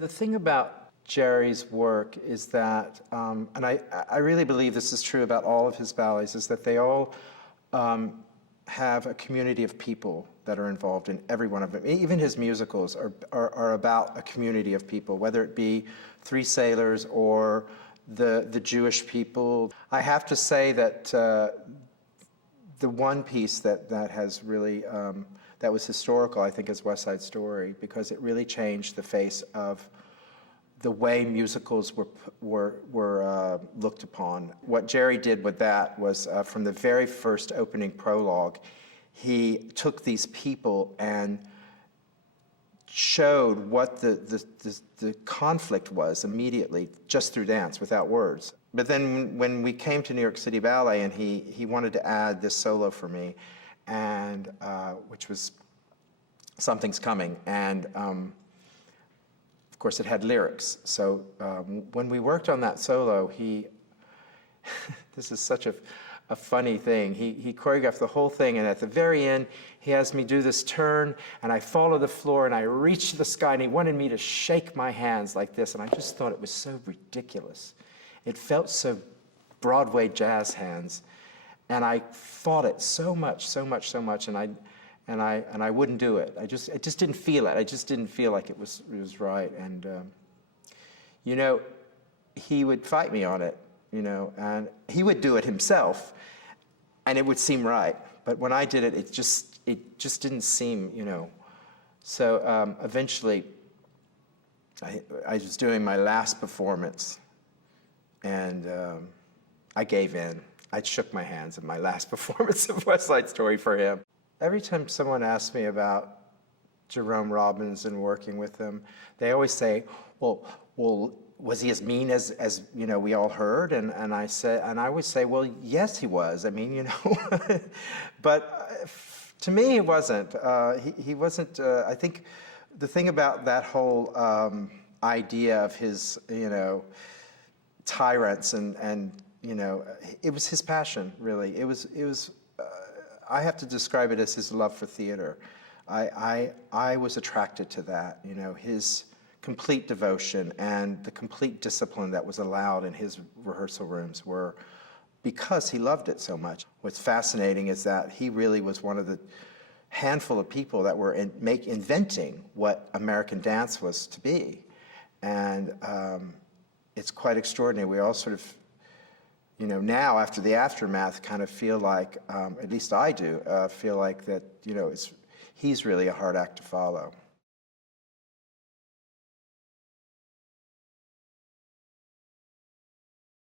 The thing about Jerry's work is that, and I really believe this is true about all of his ballets, is that they all have a community of people that are involved in every one of them. Even his musicals are about a community of people, whether it be Three Sailors or the Jewish people. I have to say that the one piece that has really, that was historical, I think, is West Side Story, because it really changed the face of the way musicals were looked upon. What Jerry did with that was, from the very first opening prologue, he took these people and showed what the conflict was immediately, just through dance, without words. But then when we came to New York City Ballet, and he wanted to add this solo for me, and which was Something's Coming, and of course it had lyrics. So when we worked on that solo, this is such a funny thing. He choreographed the whole thing, and at the very end, he has me do this turn, and I fall to the floor, and I reach to the sky, and he wanted me to shake my hands like this, and I just thought it was so ridiculous. It felt so Broadway jazz hands, and I fought it so much, and I wouldn't do it. I just didn't feel it. I just didn't feel like it was right, and you know, he would fight me on it, you know, and he would do it himself, and it would seem right. But when I did it, it just didn't seem, you know. So eventually, I was doing my last performance, and I gave in. I shook my hands in my last performance of West Side Story for him. Every time someone asks me about Jerome Robbins and working with him, they always say, well, was he as mean as you know, we all heard? And I always say, well, yes, he was. I mean, you know, but to me, he wasn't. He wasn't. I think the thing about that whole idea of his, you know, tyrants and you know, it was his passion, really. It was. I have to describe it as his love for theater. I was attracted to that, you know, his complete devotion and the complete discipline that was allowed in his rehearsal rooms were because he loved it so much. What's fascinating is that he really was one of the handful of people that were inventing what American dance was to be. And it's quite extraordinary. We all sort of, you know, now after the aftermath kind of feel like, at least I do, feel like that, you know, he's really a hard act to follow.